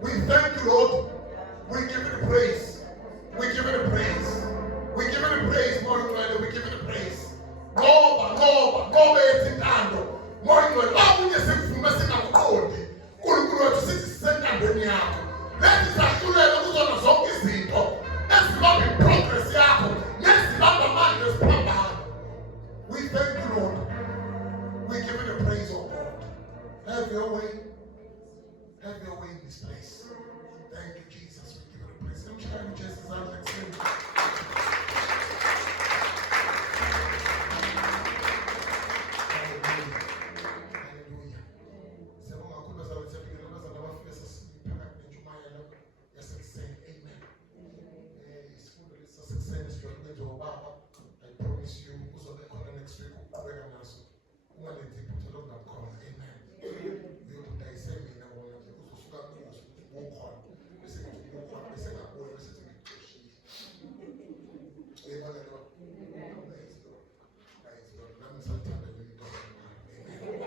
We thank you, Lord. We give you the praise. We give you the praise. We give you the praise, morning glory. We give you the praise. Ngoba etindando. Morning glory. Abuye sifumase nakuqondi. Nkulunkulu wethu sithi sisentandweni yakho. Lethi sahlulela kuzona zonke izinto ezibamba iprogress yakho nezibamba amandla esiphambano. We thank you, Lord. We give you the praise, oh God. Have your way. Have your way in this place.